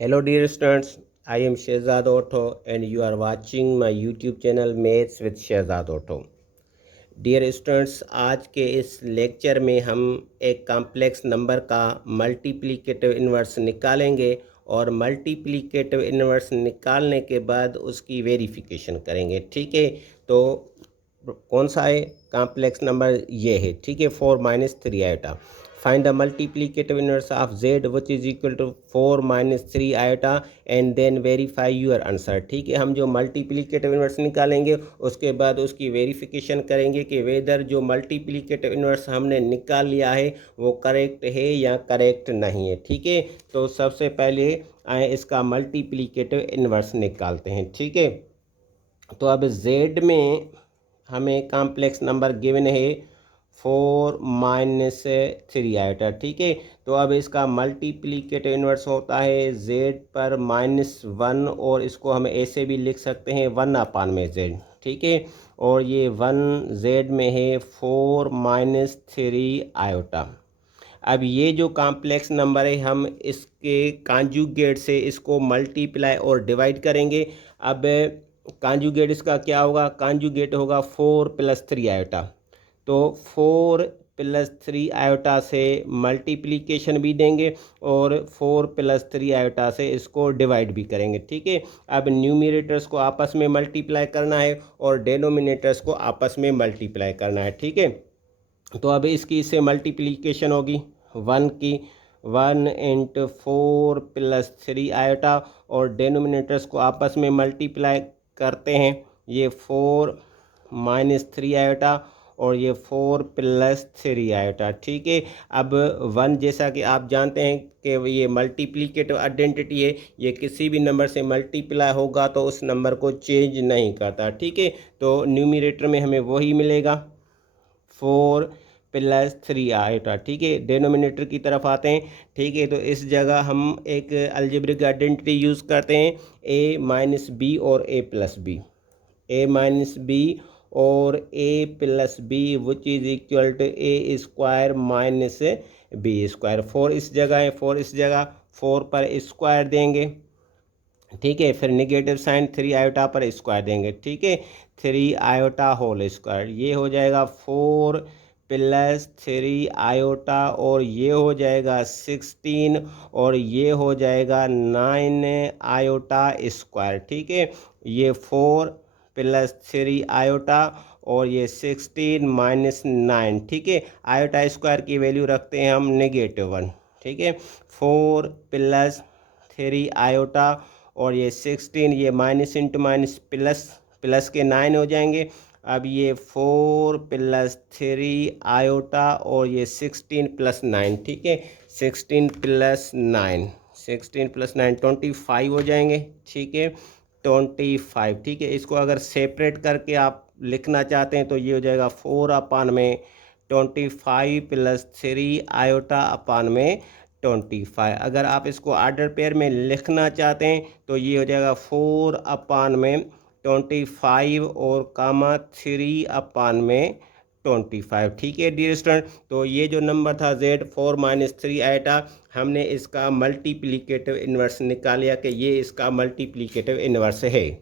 Hello dear students, I am Shehzad Auto and you are watching my YouTube channel Maths with Shehzad Auto। Dear students, आज के इस lecture में हम एक complex number का multiplicative inverse निकालेंगे और मल्टीप्लिकेटिव इन्वर्स निकालने के बाद उसकी वेरिफिकेशन करेंगे। ठीक है, तो कौन सा है कॉम्प्लेक्स नंबर? ये है। ठीक है, 4 - 3 iota. Find the multiplicative inverse of z which is equal to 4 - 3 iota and then verify your answer. ठीक है, हम जो मल्टीप्लिकेटिव इनवर्स निकालेंगे उसके बाद उसकी वेरिफिकेशन करेंगे कि वेदर जो मल्टीप्लिकेटिव इनवर्स हमने निकाल लिया है वो करेक्ट है या करेक्ट नहीं है। ठीक है, तो सबसे पहले आए इसका मल्टीप्लिकेटिव इनवर्स निकालते हैं। ठीक है, तो अब z में हमें कॉम्प्लेक्स नंबर गिवन है 4 - 3 आयोटा। ठीक है, तो अब इसका मल्टीप्लिकेटिव इन्वर्स होता है z पर -1 और इसको हम ऐसे भी लिख सकते हैं 1/z। ठीक है, और ये 1 z में है 4 - 3 आयोटा। अब ये जो कॉम्प्लेक्स नंबर है हम इसके कॉन्जुगेट से इसको मल्टीप्लाई और डिवाइड करेंगे। अब कॉन्जुगेट इसका क्या होगा? कॉन्जुगेट होगा 4 + 3 आयोटा। तो 4 + 3 आयोटा से मल्टीप्लिकेशन भी देंगे और 4 + 3 आयोटा से इसको डिवाइड भी करेंगे। ठीक है, अब न्यूमिनेटर्स को आपस में मल्टीप्लाई करना है और डेनोमिनेटर्स को आपस में मल्टीप्लाई करना है। ठीक है, तो अब इसकी इससे मल्टीप्लिकेशन होगी 1 की, 1 × 4 + 3 आयोटा और डेनोमिनेटर्स को आपस में मल्टीप्लाई करते हैं। ये 4 - 3 आयोटा और ये 4 + 3 आयोटा। ठीक है, अब 1 जैसा कि आप जानते हैं कि ये मल्टीप्लिकेटिव आइडेंटिटी है, ये किसी भी नंबर से मल्टीप्लाई होगा तो उस नंबर को चेंज नहीं करता। ठीक है, तो न्यूमिनेटर में हमें वही मिलेगा 4 + 3 आयोटा। ठीक है, डेनोमिनेटर की तरफ आते हैं। ठीक है, तो इस जगह हम एक अलजेब्रिक आइडेंटिटी यूज़ करते हैं a - b और a + b। a - b और a + b which is equal to a² - b²। 4 इस जगह है, 4 इस जगह, 4 पर स्क्वायर देंगे। ठीक है, फिर निगेटिव साइन 3 आयोटा पर स्क्वायर देंगे। ठीक है, 3 आयोटा होल स्क्वायर, ये हो जाएगा 4 + 3 आयोटा और ये हो जाएगा 16 और ये हो जाएगा 9 आयोटा स्क्वायर। ठीक है, ये 4 + 3 आयोटा और ये 16 - 9। ठीक है, आयोटा स्क्वायर की वैल्यू रखते हैं हम -1। ठीक है, 4 + 3 आयोटा और ये 16, ये minus into minus plus, plus के 9 हो जाएंगे। अब ये 4 + 3 आयोटा और ये 16 + 9। ठीक है, 16 + 9, 16 + 9 25 हो जाएंगे। ठीक है, 25। ठीक है, इसको अगर सेपरेट करके आप लिखना चाहते हैं तो ये हो जाएगा 4/25 + 3 आयोटा अपान में 25। अगर आप इसको ऑर्डर पेयर में लिखना चाहते हैं तो ये हो जाएगा 4/25 और कामा 3/25। ठीक है डियर स्टूडेंट, तो ये जो नंबर था z 4 - 3 आयोटा, हमने इसका मल्टीप्लिकेटिव इन्वर्स निकाल लिया कि ये इसका मल्टीप्लिकेटिव इन्वर्स है।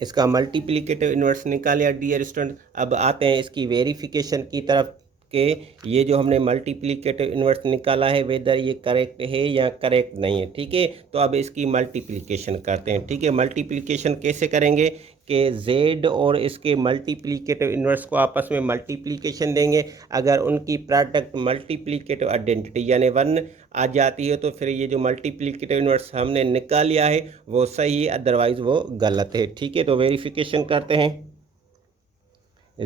इसका मल्टीप्लिकेटिव इन्वर्स निकाल लिया डियर स्टूडेंट। अब आते हैं इसकी वेरिफिकेशन की तरफ के ये जो हमने मल्टीप्लिकेटिव इन्वर्स निकाला है वेदर ये करेक्ट है या करेक्ट नहीं है। ठीक है, तो अब इसकी मल्टीप्लिकेशन करते हैं। ठीक है, मल्टीप्लिकेशन कैसे करेंगे कि z और इसके मल्टीप्लिकेटिव इन्वर्स को आपस में मल्टीप्लिकेशन देंगे। अगर उनकी प्रोडक्ट मल्टीप्लिकेटिव आइडेंटिटी यानी 1 आ जाती है तो फिर ये जो मल्टीप्लिकेटिव इन्वर्स हमने निकाल लिया है वो सही है, अदरवाइज वो गलत है। ठीक है, तो वेरिफिकेशन करते हैं z ×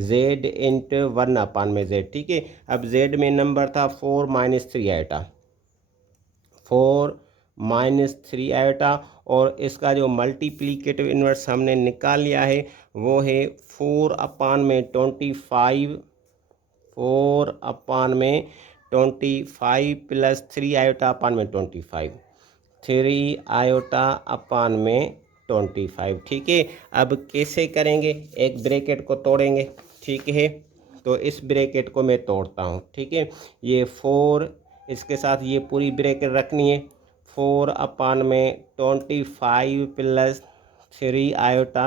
1/z। ठीक है, अब z में नंबर था 4 - 3 आयोटा, 4 - 3 आयोटा और इसका जो मल्टीप्लिकेटिव इन्वर्स हमने निकाल लिया है वो है 4/25, 4/25 + 3 आयोटा अपान में 25, 3 आयोटा अपान में 25। ठीक है, अब कैसे करेंगे? एक ब्रैकेट को तोड़ेंगे। ठीक है, तो इस ब्रैकेट को मैं तोड़ता हूँ। ठीक है, ये 4 इसके साथ ये पूरी ब्रैकेट रखनी है, 4/25 प्लस 3 आयोटा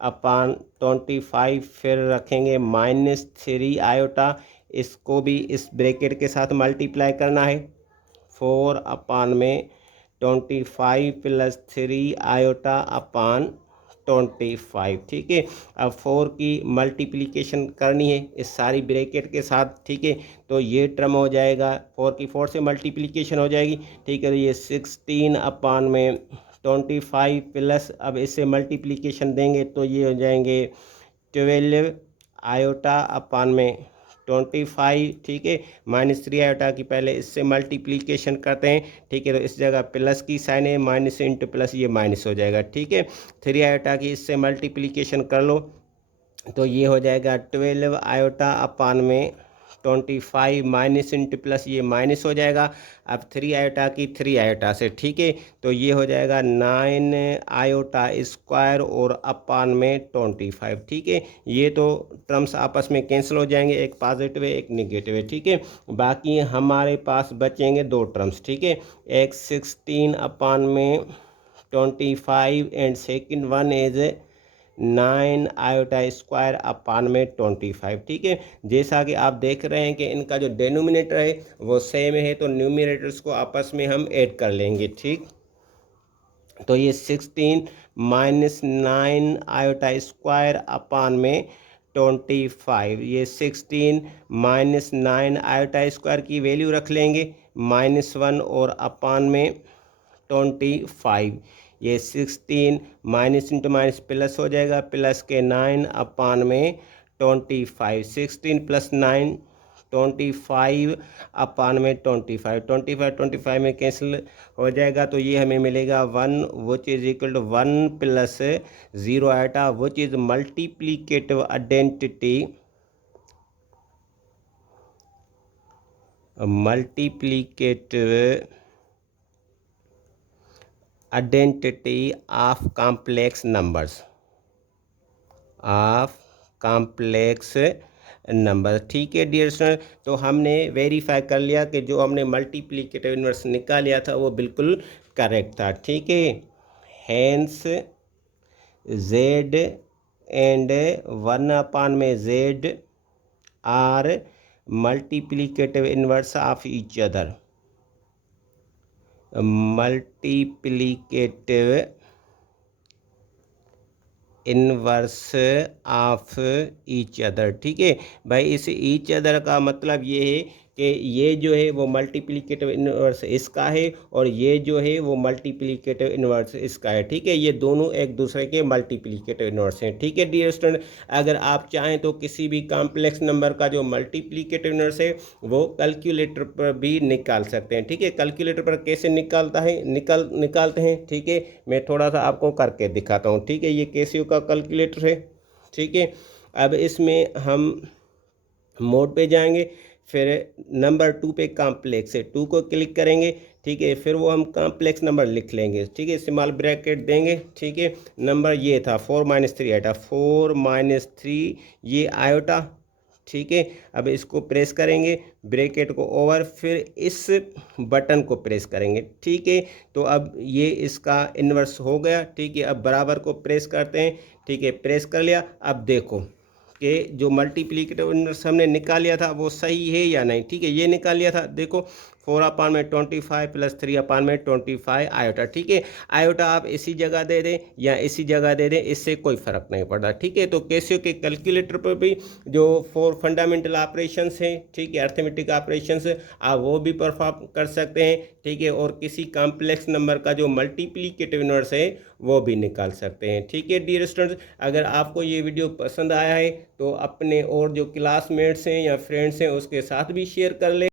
अपान 25, फिर रखेंगे -3 आयोटा, इसको भी इस ब्रैकेट के साथ मल्टीप्लाई करना है। 4/25 प्लस 3 आयोटा अपान 25, ठीक है। अब 4 की मल्टीप्लिकेशन करनी है इस सारी ब्रैकेट के साथ, ठीक है। तो ये टर्म हो जाएगा, 4 की 4 से मल्टीप्लिकेशन हो जाएगी, ठीक है। तो ये 16/25 प्लस, अब इससे मल्टीप्लिकेशन देंगे तो ये हो जाएंगे 12 आयोटा अपान में 25, ठीक है। -3 आयोटा की पहले इससे मल्टीप्लिकेशन करते हैं, ठीक है। तो इस जगह प्लस की साइन है, माइनस इंटू प्लस, ये माइनस हो जाएगा, ठीक है। 3 आयोटा की इससे मल्टीप्लिकेशन कर लो तो ये हो जाएगा 12 आयोटा अपान में 25, माइनस इंटू प्लस, ये माइनस हो जाएगा। अब 3 आयोटा की 3 आयोटा से, ठीक है। तो ये हो जाएगा 9 आयोटा स्क्वायर और अपान में 25, ठीक है। ये तो टर्म्स आपस में कैंसिल हो जाएंगे, एक पॉजिटिव है एक नेगेटिव है, ठीक है। बाकी हमारे पास बचेंगे दो टर्म्स, ठीक है। एक 16/25 and second one is 9 iota square upon में 25, ठीक है। जैसा कि आप देख रहे हैं कि इनका जो डेनोमिनेटर है वो सेम है, तो न्यूमिनेटर्स को आपस में हम ऐड कर लेंगे, ठीक। तो ये 16 - 9 आयोटा स्क्वायर अपान में 25, ये 16 - 9 आयोटा स्क्वायर की वैल्यू रख लेंगे -1 और अपान में 25, ये 16 माइनस इंटू माइनस प्लस हो जाएगा, प्लस के 9 अपान में 25, 16 + 9 25 अपान में 25 में कैंसिल हो जाएगा, तो ये हमें मिलेगा 1 which is equal to 1 + 0 iota which is multiplicative identity of complex number, ठीक है डियर स्टूडेंट। तो हमने वेरीफाई कर लिया कि जो हमने मल्टीप्लिकेटिव इन्वर्स निकाल लिया था वो बिल्कुल करेक्ट था, ठीक है। Hence z and 1/z are multiplicative inverse of each other, multiplicative inverse of each other, ठीक है भाई। इस ईच अदर का मतलब ये है कि ये जो है वो मल्टीप्लिकेटिव इनवर्स इसका है और ये जो है वो मल्टीप्लिकेटिव इनवर्स इसका है, ठीक है। ये दोनों एक दूसरे के मल्टीप्लिकेटिव इनवर्स हैं, ठीक है डियर स्टूडेंट। अगर आप चाहें तो किसी भी कॉम्प्लेक्स नंबर का जो मल्टीप्लिकेटिव इनवर्स है वो कैलकुलेटर पर भी निकाल सकते हैं, ठीक है। कैलकुलेटर पर कैसे निकालते हैं, ठीक है, मैं थोड़ा सा आपको करके दिखाता हूँ, ठीक है। ये कैसियो का कैलकुलेटर है, ठीक है। अब इसमें हम मोड पे जाएंगे, फिर नंबर 2 पे कॉम्प्लेक्स है, 2 को क्लिक करेंगे, ठीक है। फिर वो हम कॉम्प्लेक्स नंबर लिख लेंगे, ठीक है, स्मॉल ब्रैकेट देंगे, ठीक है। नंबर ये था 4 - 3 आयोटा, 4 - 3 ये आयोटा, ठीक है। अब इसको प्रेस करेंगे, ब्रैकेट को ओवर, फिर इस बटन को प्रेस करेंगे, ठीक है। तो अब ये इसका इन्वर्स हो गया, ठीक है। अब बराबर को प्रेस करते हैं, ठीक है, प्रेस कर लिया। अब देखो कि जो मल्टीप्लिकेटिव इन्वर्स हमने निकाल लिया था वो सही है या नहीं, ठीक है। ये निकाल लिया था, देखो 4/25 प्लस 3/25 आयोटा, ठीक है। आयोटा आप इसी जगह दे दें या इसी जगह दे दें, इससे कोई फ़र्क नहीं पड़ता, ठीक है। तो कैसियो के कैलकुलेटर पर भी जो 4 फंडामेंटल ऑपरेशंस हैं, ठीक है, अर्थमेटिक ऑपरेशंस, आप वो भी परफॉर्म कर सकते हैं, ठीक है। और किसी कॉम्प्लेक्स नंबर का जो मल्टीप्लिकेटिव इन्वर्स है वो भी निकाल सकते हैं, ठीक है डियर स्टूडेंट्स। अगर आपको ये वीडियो पसंद आया है तो अपने और जो क्लासमेट्स हैं या फ्रेंड्स हैं उसके साथ भी शेयर कर लें।